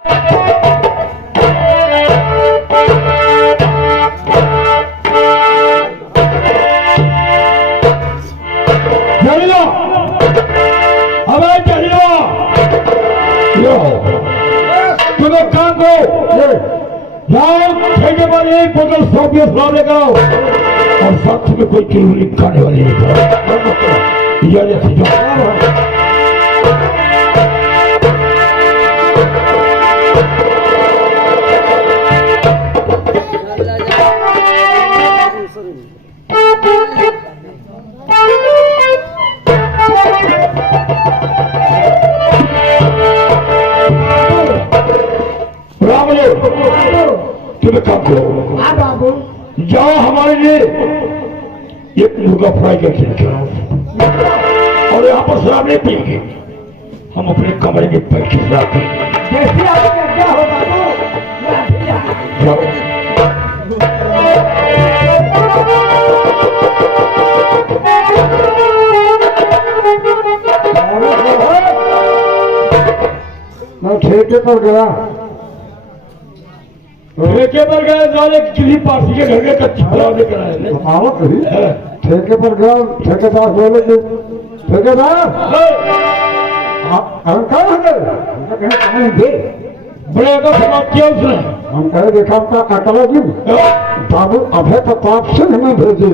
एक बोतल 100 शराब लेकर आओ और साथ में कोई किलो खाने वाले लेकर आओ। इजाजत है जाओ। हाँ बाबू, जाओ हमारे लिए एक मुर्गा फ्राई करके खिलाओ और यहाँ पर शराब नहीं पिएंगे, हम अपने कमरे में बैठ के शराब पिएंगे। जैसे आपकी आज्ञा हो बाबू। जाओ। मैं ठेके पर गया, ठेके पर गए साले किसी पार्टी के घर के कच्ची शराब लेकर आए। आओ कभी ठेके पर गया, ठेकेदार बोले कि ठेकेदार हम कहाँ गए? बड़े का समाप्त किया उसने। हम कहे देखा आपका अकला जी बाबू अभय प्रताप सिंह ने भेजे,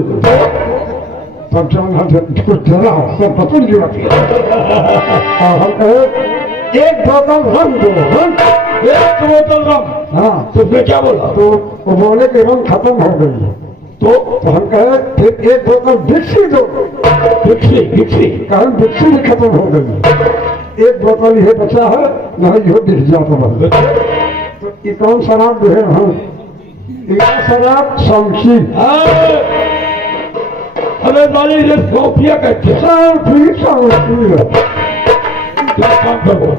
तब जब कुछ देना हो तो बतल जी और हम कहे एक बोतल रम दो, एक बोतल रम। हाँ तो उसने क्या बोला? तो वो बोले कि रम खत्म हो गई। तो हम कहे फिर एक बोतल विक्सी दो। विक्सी कारण विक्सी भी खत्म हो गई, एक बोतल ये बचा है, नहीं हो दिख जाता बस। तो ये कौन शराब जो है? हाँ शराब शमशी। हमें वाली ने सोफिया कहते हैं। शमशी क्या काम करो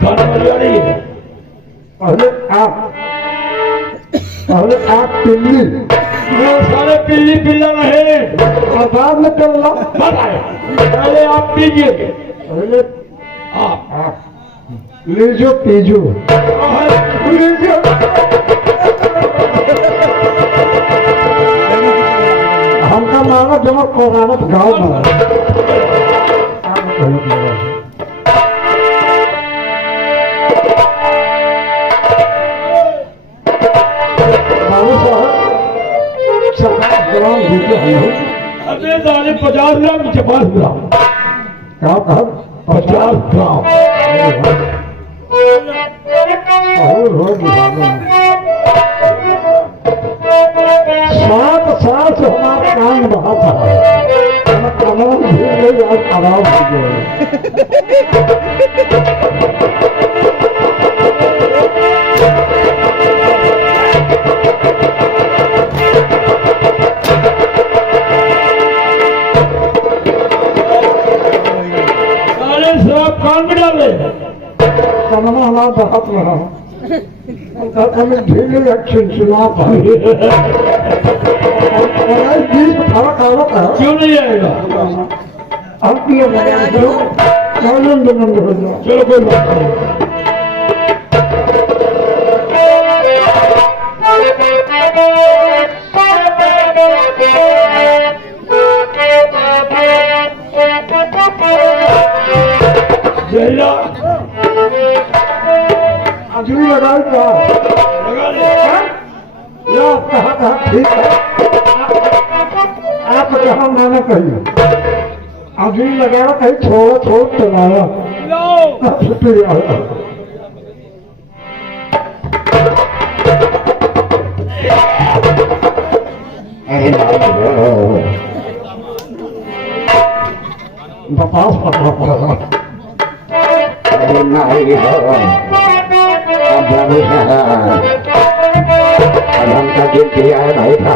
गाने वाली आ रही है। पहले आप पिल्ली सारे पिल्ली पिल्ला रहे और बाद में पिल्ला पहले आप पीजिए। पहले आप लीजो पीजो लीजो। हमका नारा जमा कोरावत गाँव में अरे साले 50 ग्राम 50 ग्राम क्या कहा? 50 ग्राम सात साल से हमारा काम रहा था, आराम आराम हो गए। कान में डाले कनमा हमारा बहुत रहा हमें ढीले अच्छे सुना फर्क आवत है। क्यों नहीं आएगा? अब आनंद मंद हो जाओ। चलो कोई बात नहीं। अजूरी लगाई क्या? लगा ले। कहा ठीक है, आप जहाँ माना कहिए अजूरी लगाना, कहीं छोड़ा छोड़ चलाया छुट्टी बपास हमका दिल किया है भाई था।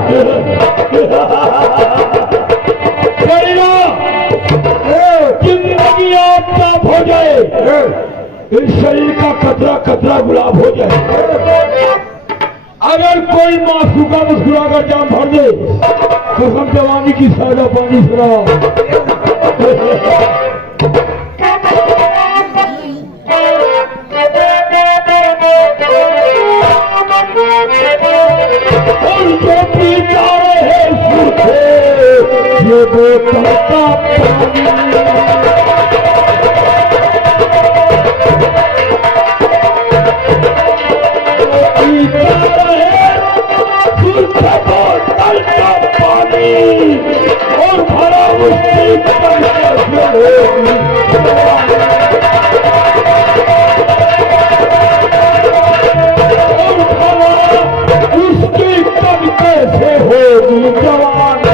जिंदगी आपका हो जाए, इस शरीर का कतरा कतरा गुलाब हो जाए। अगर कोई मासूका मुस्कुरा कर जाम भर दे तो हम जवानी की सादा पानी सुना। का बोतल का पानी और भरा उसकी उसकी कब कैसे होगी जवान।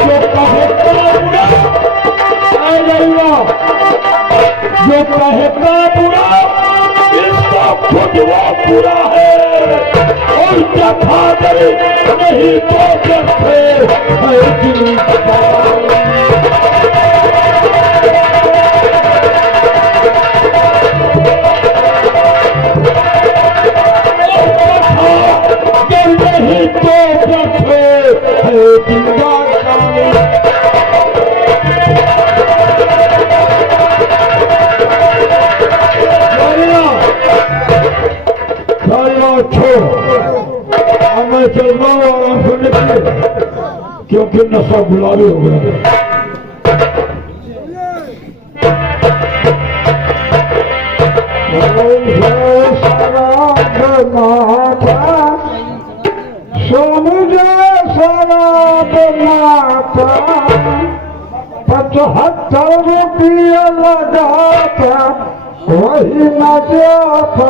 जो कहे बुरा जो कहता बुरा इसका खुद वो बुरा है और जथा दे नहीं तो जैसे है दिल नहीं तो जैसे है जिंदा मैं चल रहा हूँ आराम करने के लिए क्योंकि नशा गुलाबी हो गया है। शराब माता 75 रुपया लगाता वही न जाता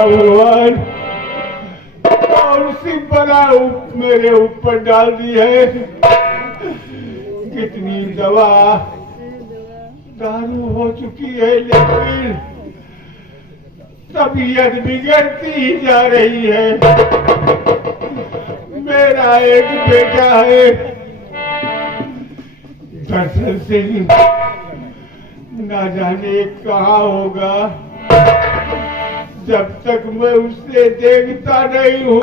भगवान कौन सी बला मेरे ऊपर डाल दी है। कितनी दवा दारू हो चुकी है लेकिन तबीयत बिगड़ती ही जा रही है। मेरा एक बेटा है दर्शन सिंह ना जाने कहाँ होगा। जब तक मैं उसे देखता नहीं हूँ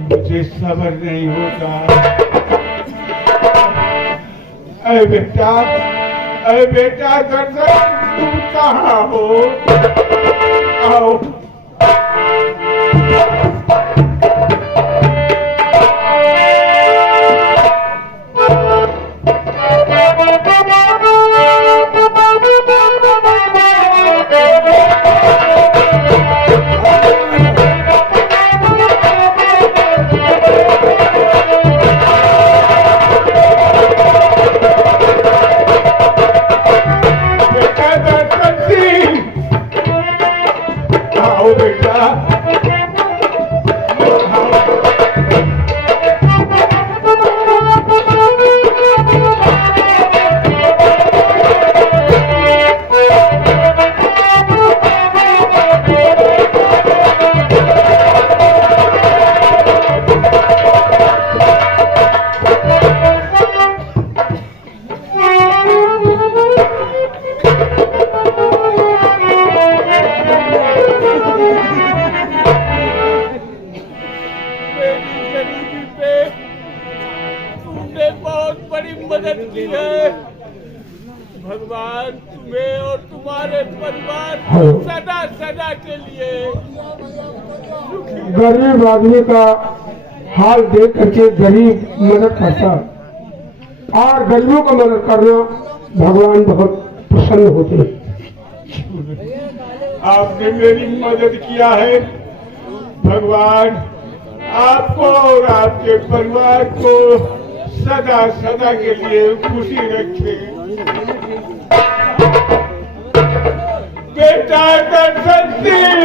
मुझे सब्र नहीं होता। अरे बेटा दर्शन तुम कहाँ हो? आओ भगवान तुम्हें और तुम्हारे परिवार सदा सदा के लिए गरीब आदमी का हाल देख करके गरीब मदद करता और गरीबों को मदद करना भगवान बहुत प्रसन्न होते हैं। आपने मेरी मदद किया है भगवान, आपको और आपके परिवार को सदा सदा के लिए खुशी रखे। बेटा दर्शन सिंह,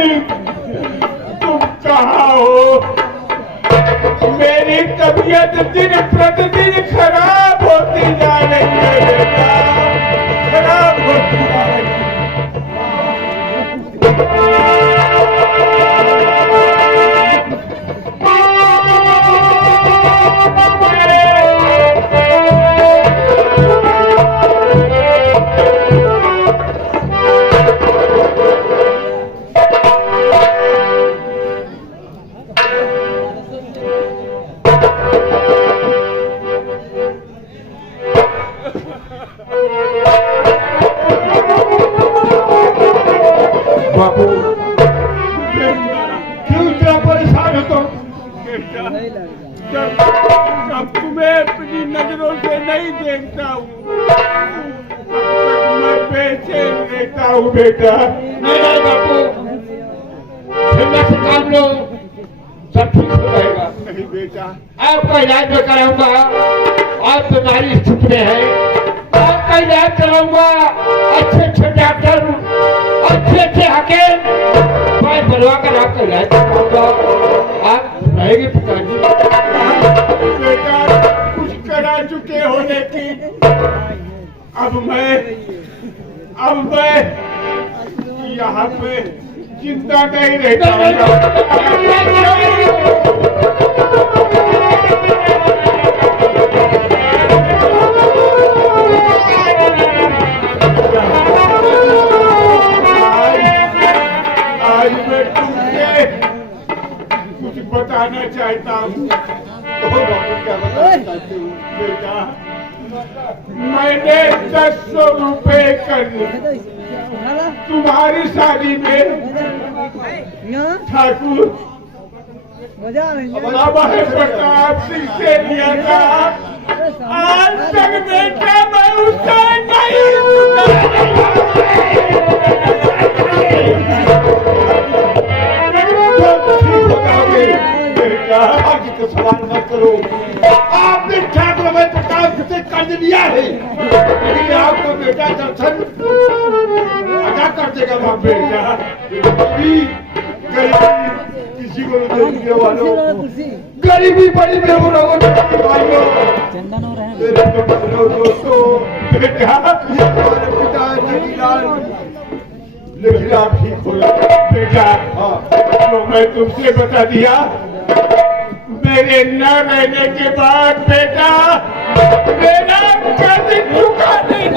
तुम कहाँ हो? मेरी तबीयत दिन प्रतिदिन खराब होती जा रही है बेटा, खराब होती जा रही है। बापू क्यों इतना परेशान हो तुम? जब तुम्हें अपनी नजरों से नहीं देखता हूँ मैं बेचैन रहता हूँ बेटा। नहीं बापू, हिम्मत से काम लो, सब ठीक हो जाएगा। नहीं बेटा, आपका इलाज मैं कराऊंगा। आप बीमारी स्थिति में है, आपका इलाज कराऊंगा। अच्छे अच्छे डॉक्टर, अच्छे अच्छे हकीम मैं बनवा कर आपका इलाज कराऊंगा। आप रहेंगे पिताजी। बेटा कुछ करा चुके हो, लेकिन अब मैं यहाँ पे जिंदा नहीं रहता। आज मैं तुमसे कुछ बताना चाहता हूँ। क्या बताना चाहते हूँ बेटा? मैंने 1000 रुपए कर तुम्हारी शादी में ठाकुर अभय प्रताप सिंह से लिया था। आज तक बेटा मैं उससे नहीं आगे का सवाल मत करो। आपने ठाकुर अभय प्रताप से कर्ज लिया है, लेकिन आपका बेटा दर्शन अदा कर देगा। बाप बेटा गरीबी किसी को नहीं देने वालों, गरीबी बड़ी बेगुनाहों भाइयों, दोस्तों, बेटा हमारे पिता जगीलाल, लेकिन आप ठीक हो बेटा। तो मैं तुमसे बता दिया, मेरे न रहने के बाद बेटा मेरा कर्ज चुका नहीं